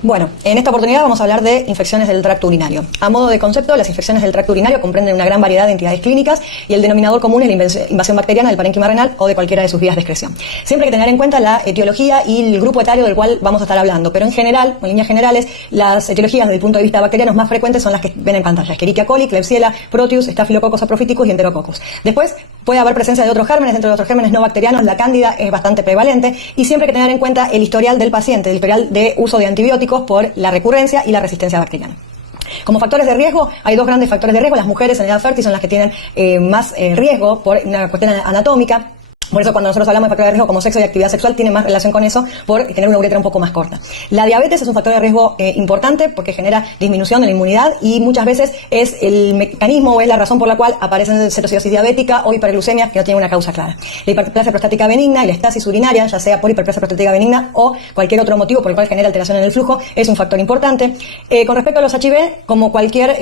Bueno, en esta oportunidad vamos a hablar de infecciones del tracto urinario. A modo de concepto, las infecciones del tracto urinario comprenden una gran variedad de entidades clínicas y el denominador común es la invasión bacteriana del parénquima renal o de cualquiera de sus vías de excreción. Siempre hay que tener en cuenta la etiología y el grupo etario del cual vamos a estar hablando, pero en general, en líneas generales, las etiologías desde el punto de vista bacteriano más frecuentes son las que ven en pantalla: Escherichia coli, Klebsiella, Proteus, Staphylococcus saprophyticus y Enterococcus. Después puede haber presencia de otros gérmenes, dentro de otros gérmenes no bacterianos, la cándida es bastante prevalente y siempre hay que tener en cuenta el historial del paciente, el historial de uso de antibióticos por la recurrencia y la resistencia bacteriana. Como factores de riesgo, hay dos grandes factores de riesgo. Las mujeres en edad fértil son las que tienen más riesgo por una cuestión anatómica. Por eso cuando nosotros hablamos de factores de riesgo como sexo y actividad sexual, tiene más relación con eso por tener una uretra un poco más corta. La diabetes es un factor de riesgo importante porque genera disminución de la inmunidad y muchas veces es el mecanismo o es la razón por la cual aparecen cetocidosis diabética o hiperglucemias que no tienen una causa clara. La hiperplasia prostática benigna y la estasis urinaria, ya sea por hiperplasia prostática benigna o cualquier otro motivo por el cual genera alteración en el flujo, es un factor importante. Con respecto a los HIV, como cualquier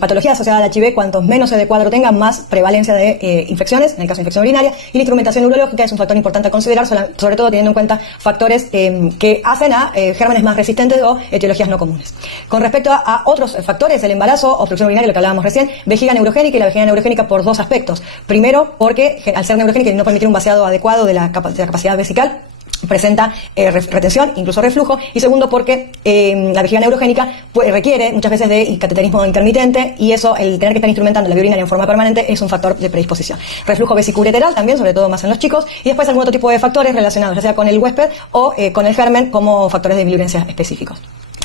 patología asociada al HIV, cuantos menos CD4 tenga, más prevalencia de infecciones, en el caso de infección urinaria, y la instrumentación urológica es un factor importante a considerar, sobre todo teniendo en cuenta factores que hacen a gérmenes más resistentes o etiologías no comunes. Con respecto a otros factores, el embarazo, obstrucción urinaria, lo que hablábamos recién, vejiga neurogénica, y la vejiga neurogénica por dos aspectos. Primero, porque al ser neurogénica y no permitir un vaciado adecuado de la capacidad vesical, presenta retención, incluso reflujo, y segundo porque la vejiga neurogénica requiere muchas veces de cateterismo intermitente y eso, el tener que estar instrumentando la vía urinaria en forma permanente, es un factor de predisposición. Reflujo vesicoureteral también, sobre todo más en los chicos, y después algún otro tipo de factores relacionados ya sea con el huésped o con el germen como factores de biliurencia específicos.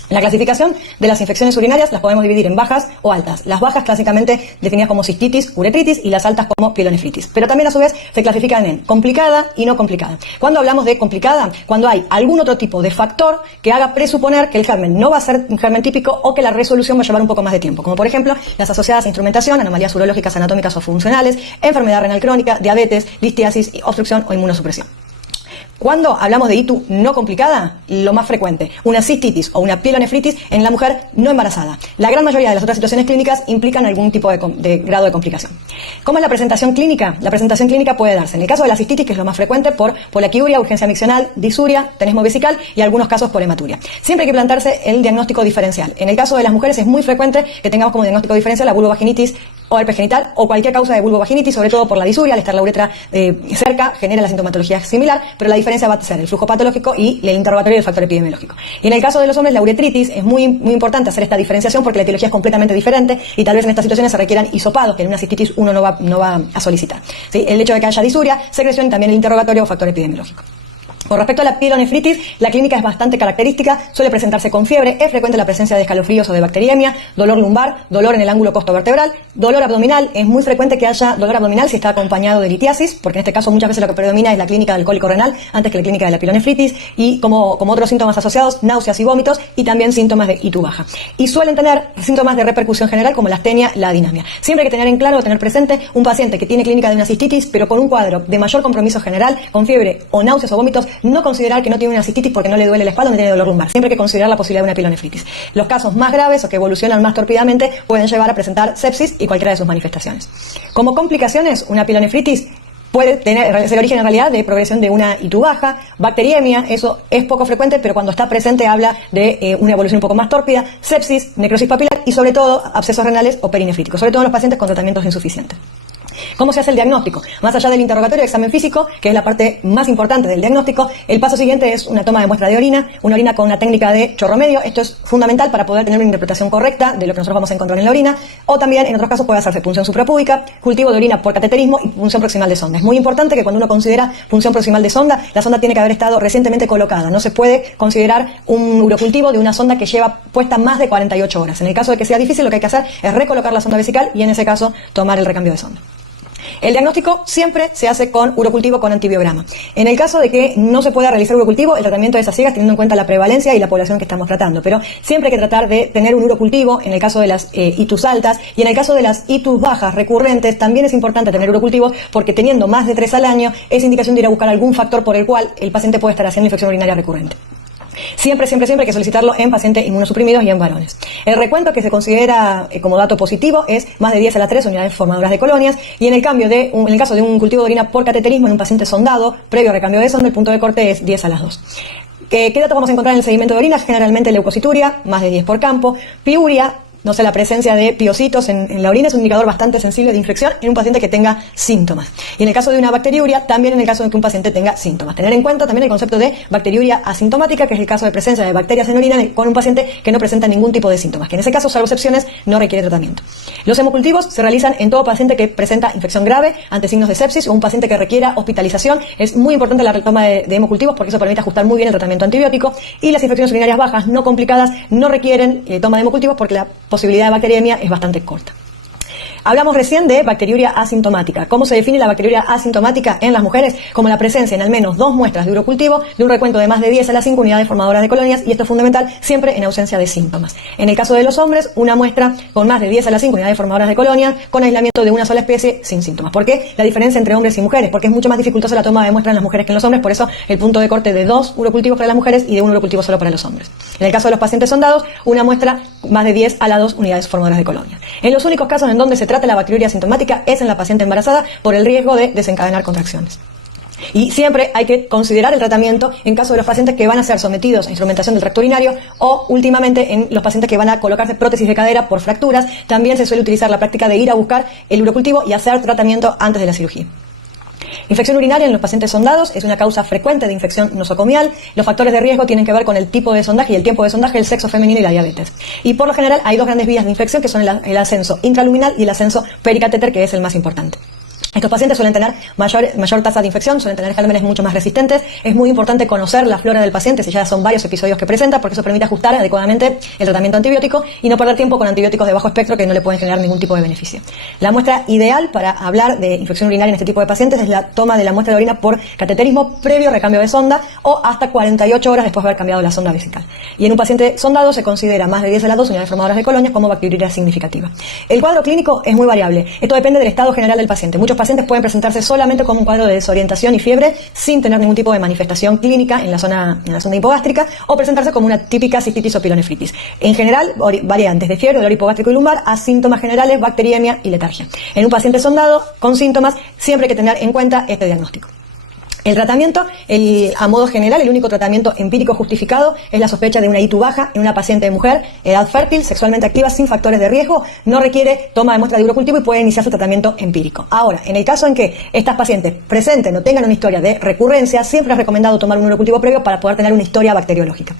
La clasificación de las infecciones urinarias las podemos dividir en bajas o altas. Las bajas clásicamente definidas como cistitis, uretritis, y las altas como pielonefritis. Pero también a su vez se clasifican en complicada y no complicada. Cuando hablamos de complicada, cuando hay algún otro tipo de factor que haga presuponer que el germen no va a ser un germen típico o que la resolución va a llevar un poco más de tiempo, como por ejemplo las asociadas a instrumentación, anomalías urológicas, anatómicas o funcionales, enfermedad renal crónica, diabetes, listiasis, obstrucción o inmunosupresión. Cuando hablamos de ITU no complicada, lo más frecuente, una cistitis o una pielonefritis en la mujer no embarazada. La gran mayoría de las otras situaciones clínicas implican algún tipo de grado de complicación. ¿Cómo es la presentación clínica? La presentación clínica puede darse en el caso de la cistitis, que es lo más frecuente, por poliaquiuria, urgencia miccional, disuria, tenesmo vesical y algunos casos por hematuria. Siempre hay que plantearse el diagnóstico diferencial. En el caso de las mujeres es muy frecuente que tengamos como diagnóstico diferencial la vulvovaginitis o herpes genital o cualquier causa de vulvovaginitis, sobre todo por la disuria. Al estar la uretra cerca genera la sintomatología similar, pero la diferencia va a ser el flujo patológico y el interrogatorio del factor epidemiológico. Y en el caso de los hombres, la uretritis, es muy importante hacer esta diferenciación porque la etiología es completamente diferente y tal vez en estas situaciones se requieran hisopados que en una cistitis uno no va a solicitar. ¿Sí? El hecho de que haya disuria, secreción y también el interrogatorio o factor epidemiológico. Con respecto a la pielonefritis, la clínica es bastante característica, suele presentarse con fiebre, es frecuente la presencia de escalofríos o de bacteriemia, dolor lumbar, dolor en el ángulo costovertebral, dolor abdominal, es muy frecuente que haya dolor abdominal si está acompañado de litiasis, porque en este caso muchas veces lo que predomina es la clínica del cólico renal antes que la clínica de la pielonefritis, y como otros síntomas asociados, náuseas y vómitos, y también síntomas de ITU baja. Y suelen tener síntomas de repercusión general como la astenia, la adinamia. Siempre hay que tener en claro, tener presente un paciente que tiene clínica de una cistitis, pero con un cuadro de mayor compromiso general, con fiebre o náuseas o vómitos, no considerar que no tiene una cistitis porque no le duele la espalda o no tiene dolor lumbar. Siempre hay que considerar la posibilidad de una pielonefritis. Los casos más graves o que evolucionan más torpidamente pueden llevar a presentar sepsis y cualquiera de sus manifestaciones. Como complicaciones, una pielonefritis puede ser origen en realidad de progresión de una ITU baja, bacteriemia, eso es poco frecuente, pero cuando está presente habla de una evolución un poco más tórpida, sepsis, necrosis papilar y sobre todo abscesos renales o perinefríticos, sobre todo en los pacientes con tratamientos insuficientes. ¿Cómo se hace el diagnóstico? Más allá del interrogatorio, examen físico, que es la parte más importante del diagnóstico, el paso siguiente es una toma de muestra de orina, una orina con una técnica de chorro medio. Esto es fundamental para poder tener una interpretación correcta de lo que nosotros vamos a encontrar en la orina, o también en otros casos puede hacerse punción suprapúbica, cultivo de orina por cateterismo y punción proximal de sonda. Es muy importante que cuando uno considera punción proximal de sonda, la sonda tiene que haber estado recientemente colocada. No se puede considerar un urocultivo de una sonda que lleva puesta más de 48 horas. En el caso de que sea difícil, lo que hay que hacer es recolocar la sonda vesical y en ese caso tomar el recambio de sonda. El diagnóstico siempre se hace con urocultivo con antibiograma. En el caso de que no se pueda realizar urocultivo, el tratamiento es a ciegas teniendo en cuenta la prevalencia y la población que estamos tratando. Pero siempre hay que tratar de tener un urocultivo en el caso de las ITUs altas y en el caso de las ITUs bajas recurrentes también es importante tener urocultivo porque teniendo más de 3 al año es indicación de ir a buscar algún factor por el cual el paciente puede estar haciendo infección urinaria recurrente. Siempre hay que solicitarlo en pacientes inmunosuprimidos y en varones. El recuento que se considera como dato positivo es más de 10 a la 3 unidades formadoras de colonias y en el caso de un cultivo de orina por cateterismo en un paciente sondado, previo a recambio de sonda, el punto de corte es 10 a las 2. ¿Qué datos vamos a encontrar en el sedimento de orina? Generalmente leucocituria, más de 10 por campo, piuria, no sé, la presencia de piocitos en la orina es un indicador bastante sensible de infección en un paciente que tenga síntomas. Y en el caso de una bacteriuria, también en el caso de que un paciente tenga síntomas. Tener en cuenta también el concepto de bacteriuria asintomática, que es el caso de presencia de bacterias en orina con un paciente que no presenta ningún tipo de síntomas, que en ese caso, salvo excepciones, no requiere tratamiento. Los hemocultivos se realizan en todo paciente que presenta infección grave ante signos de sepsis o un paciente que requiera hospitalización. Es muy importante la toma de hemocultivos porque eso permite ajustar muy bien el tratamiento antibiótico, y las infecciones urinarias bajas no complicadas no requieren toma de hemocultivos porque la posibilidad de bacteriemia es bastante corta. Hablamos recién de bacteriuria asintomática. ¿Cómo se define la bacteriuria asintomática en las mujeres? Como la presencia en al menos 2 muestras de urocultivo de un recuento de más de 10 a las 5 unidades formadoras de colonias, y esto es fundamental siempre en ausencia de síntomas. En el caso de los hombres, una muestra con más de 10 a las 5 unidades formadoras de colonias con aislamiento de una sola especie sin síntomas. ¿Por qué la diferencia entre hombres y mujeres? Porque es mucho más dificultosa la toma de muestra en las mujeres que en los hombres, por eso el punto de corte de 2 urocultivos para las mujeres y de 1 urocultivo solo para los hombres. En el caso de los pacientes sondados, una muestra más de 10 a las 2 unidades formadoras de colonias. En los únicos casos en donde se trata la bacteriuria asintomática es en la paciente embarazada por el riesgo de desencadenar contracciones. Y siempre hay que considerar el tratamiento en caso de los pacientes que van a ser sometidos a instrumentación del tracto urinario, o últimamente en los pacientes que van a colocarse prótesis de cadera por fracturas. También se suele utilizar la práctica de ir a buscar el urocultivo y hacer tratamiento antes de la cirugía. Infección urinaria en los pacientes sondados es una causa frecuente de infección nosocomial. Los factores de riesgo tienen que ver con el tipo de sondaje y el tiempo de sondaje, el sexo femenino y la diabetes. Y por lo general hay 2 grandes vías de infección, que son el ascenso intraluminal y el ascenso pericatéter, que es el más importante. Estos pacientes suelen tener mayor tasa de infección, suelen tener gérmenes mucho más resistentes. Es muy importante conocer la flora del paciente, si ya son varios episodios que presenta, porque eso permite ajustar adecuadamente el tratamiento antibiótico y no perder tiempo con antibióticos de bajo espectro que no le pueden generar ningún tipo de beneficio. La muestra ideal para hablar de infección urinaria en este tipo de pacientes es la toma de la muestra de orina por cateterismo previo recambio de sonda o hasta 48 horas después de haber cambiado la sonda vesical. Y en un paciente sondado se considera más de 10 a las 2 unidades formadoras de colonias como bacteriuria significativa. El cuadro clínico es muy variable. Esto depende del estado general del paciente. Muchos pacientes pueden presentarse solamente como un cuadro de desorientación y fiebre sin tener ningún tipo de manifestación clínica en la zona hipogástrica, o presentarse como una típica cistitis o pilonefritis. En general, variantes de fiebre, dolor hipogástrico y lumbar, a síntomas generales, bacteriemia y letargia. En un paciente sondado con síntomas, siempre hay que tener en cuenta este diagnóstico. El tratamiento, a modo general, el único tratamiento empírico justificado es la sospecha de una ITU baja en una paciente mujer, edad fértil, sexualmente activa, sin factores de riesgo, no requiere toma de muestra de urocultivo y puede iniciar su tratamiento empírico. Ahora, en el caso en que estas pacientes presenten o tengan una historia de recurrencia, siempre es recomendado tomar un urocultivo previo para poder tener una historia bacteriológica.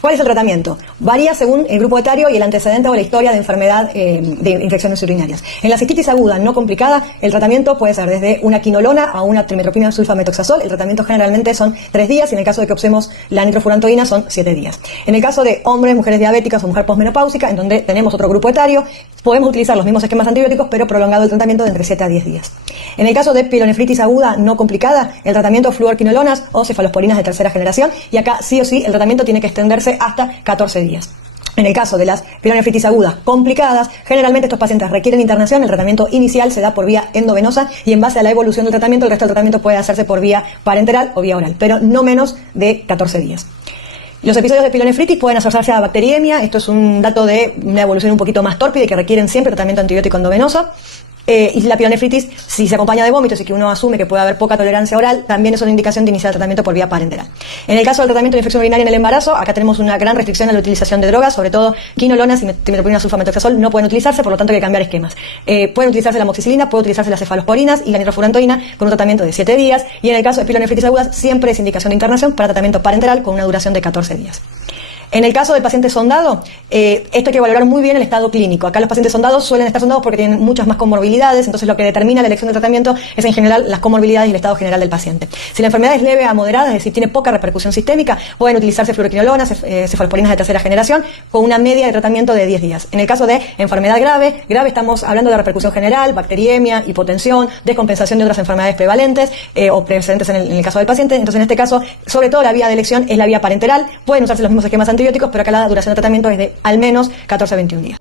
¿Cuál es el tratamiento? Varía según el grupo etario y el antecedente o la historia de enfermedad de infecciones urinarias. En la cistitis aguda no complicada, el tratamiento puede ser desde una quinolona a una trimetoprimia sulfametoxazol. El tratamiento generalmente son 3 días y en el caso de que usemos la nitrofurantoína son 7 días. En el caso de hombres, mujeres diabéticas o mujer posmenopáusica, en donde tenemos otro grupo etario, podemos utilizar los mismos esquemas antibióticos, pero prolongado el tratamiento de entre 7 a 10 días. En el caso de pielonefritis aguda no complicada, el tratamiento fluorquinolonas o cefalosporinas de tercera generación, y acá sí o sí el tratamiento tiene que extenderse hasta 14 días. En el caso de las pielonefritis agudas complicadas, generalmente estos pacientes requieren internación. El tratamiento inicial se da por vía endovenosa y en base a la evolución del tratamiento, el resto del tratamiento puede hacerse por vía parenteral o vía oral, pero no menos de 14 días. Los episodios de pielonefritis pueden asociarse a bacteriemia. Esto es un dato de una evolución un poquito más tórpida y que requieren siempre tratamiento antibiótico endovenoso. Y la pielonefritis, si se acompaña de vómitos y que uno asume que puede haber poca tolerancia oral, también es una indicación de iniciar el tratamiento por vía parenteral. En el caso del tratamiento de infección urinaria en el embarazo, acá tenemos una gran restricción a la utilización de drogas, sobre todo quinolonas y trimetoprimina sulfametoxazol no pueden utilizarse, por lo tanto hay que cambiar esquemas. Pueden utilizarse la amoxicilina, puede utilizarse las cefalosporinas y la nitrofurantoína con un tratamiento de 7 días, y en el caso de pielonefritis agudas siempre es indicación de internación para tratamiento parenteral con una duración de 14 días. En el caso del paciente sondado, esto hay que valorar muy bien el estado clínico. Acá los pacientes sondados suelen estar sondados porque tienen muchas más comorbilidades, entonces lo que determina la elección del tratamiento es en general las comorbilidades y el estado general del paciente. Si la enfermedad es leve a moderada, es decir, tiene poca repercusión sistémica, pueden utilizarse fluoroquinolonas, cefalosporinas de tercera generación, con una media de tratamiento de 10 días. En el caso de enfermedad grave estamos hablando de repercusión general, bacteriemia, hipotensión, descompensación de otras enfermedades prevalentes o presentes en el caso del paciente. Entonces, en este caso, sobre todo la vía de elección es la vía parenteral. Pueden usarse los mismos esquemas antibióticos, pero acá la duración de tratamiento es de al menos 14 a 21 días.